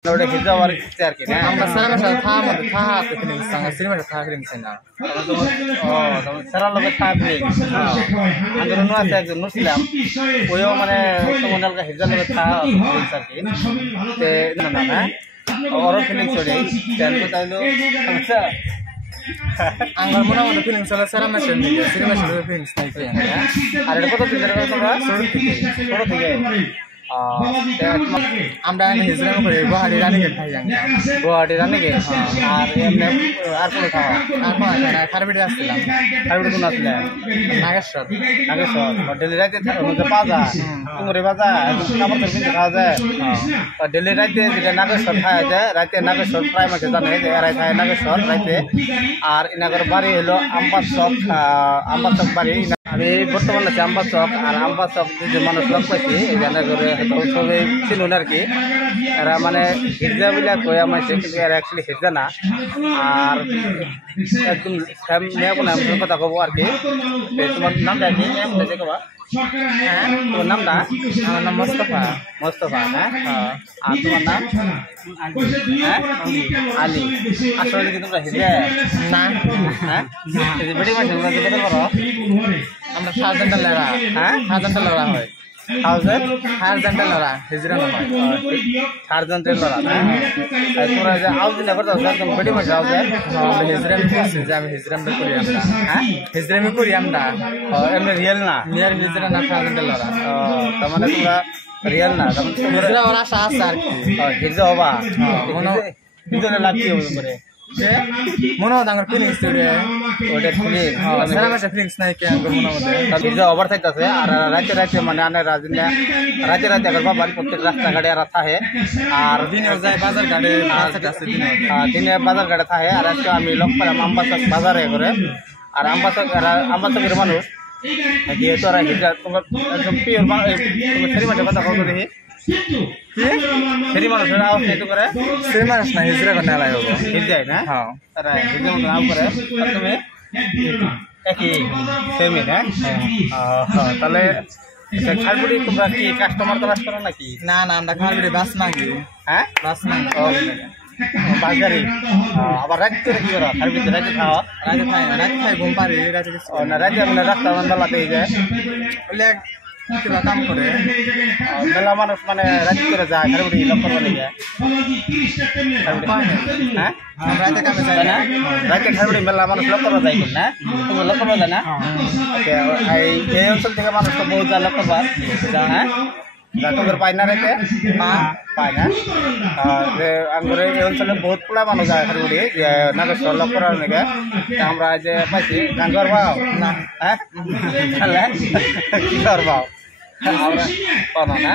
Udah hijau war kitar kini. Amba sana masa tha feeling sang sini masa tha feeling sana. Oh, sekarang lebih tapi. Anggur nuas ya, anggur nusilam. Koyo mana temenal ka hijau lebih tha feeling sarki. Te nana. Orang feeling sore. Dan kita itu apa? Anggur mana udah feeling salah sana masa ni. Sini masa udah feeling style ya. Ada kota tinggal kota apa? Soro tiga. আমরা হিজরা করে গুয়াহাটি রানী gate খাই যাই গুয়াহাটি রানী gate আর এমনি আর কোন খাওয়া আর কোন না খারবিড়ি আসছিলাম খারবিড়ি কোন আসলে নাগেশ্বর দিল্লি রাইতে পাওয়া যায় কুমড়ি বাজা কাপড় কিনতে খাওয়া যায় দিল্লি রাইতে যেটা নাগেশ্বর খাওয়া যায় রাইতে নাগেশ্বর প্রায় মাঝে জানে যে এরাই খায় নাগেশ্বর রাইতে আর ইনাগর বাড়ি হলো আম্বাচক বাড়ি আমি বর্তমানে আছি আম্বাচক আর আম্বাচক যে মানুষ লগ পাইছি এই জানা করে সবাই চিনুন আর কি এরা মানে হিজা বিলাক কয়া মাইছে কিন্তু এরা অ্যাকচুয়ালি হিজা না আর একদম মেয়ে নাম কথা কব আর কি তোমার নামটা কি কবা হ্যাঁ তোমার নামটা আমার নাম মোস্তফা হ্যাঁ আর তোমার নাম আলী আসলে কি তোমরা হিজা না হ্যাঁ বেটি মাইছে তোমরা যেতে পারো আমরা সার্জেন্টাল লড়া হ্যাঁ সার্জেন্টাল লড়া হয় সার্জেন্টাল লড়া হিজরা নাম সার্জেন্টাল লড়া তোমরা যে আউজি না করতে একদম বেটি মাইছে আউজি আমরা হিজরামি করছি যে আমি হিজরামি করি আমরা হ্যাঁ হিজরামি করি আমরা এমনি রিয়েল না নিয়ার হিজরা না সার্জেন্টাল লড়া তার মানে তোমরা রিয়েল না হিজরা ওরা আশা আর কি হিজা হবা হিজা লাগছে করে মনে হয় আমার ফিলিংস তৈরি ওটা ফিলিং সারা মাসে ফিলিংস নাই কি আমার মনে মধ্যে হিজা ওভার থাকতেছে আর রাতে মানে আনে রাতে আগে বাবার প্রত্যেক রাস্তাঘাটে আর থাকে আর দিনে যায় বাজার ঘাটে দিনে বাজার ঘাটে থাকে আর আজকে আমি লক পেলাম আম্বাচক বাজারে করে আর আম্বাচকের মানুষ যেহেতু আর হিজা তোমার একদম পিওর তোমার ফেরি মাঠে কথা বলতো দেখি ফেরি মানুষের আওয়াজ নিতে করে সেই মানুষ না হিজরা করে নেওয়া লাগবে হিজাই না হ্যাঁ তারা হিজা মতো নাম করে তুমি একই সেমি না তাহলে খারবুড়ি তোমরা কি কাস্টমার তালাশ করো নাকি না না আমরা খারবিড়ি বাস মাগি হ্যাঁ বাস মাগি বাস গাড়ি আবার রাত করে কি করো খারবুড়ি রাতে খাওয়া রাতে খাই ঘুম পারি রাতে কিছু না রাতে মানে রাস্তা বন্ধলাতে যায় বলে কিবা কাম করে মেলা মানুষ মানে রাতে করে যায় খারবুড়ি লক করবার লেগে হ্যাঁ রাতে কামে যাই না রাতে খারবুড়ি মেলা মানুষ লক করবার যায় না তুমি লক করবা যায় না এই অঞ্চল থেকে মানুষ তো বহু যায় লক করবার হ্যাঁ তোমাদের পাই না রেখে পায় না আঙ্গুরে এই অঞ্চলে বহুত পোলা মানুষ যায় খারবুড়ি যে নাগেশ্বর লক করার লেগে আমরা যে পাইছি গান করবাও না হ্যাঁ কি করবাও আমরা পাবো না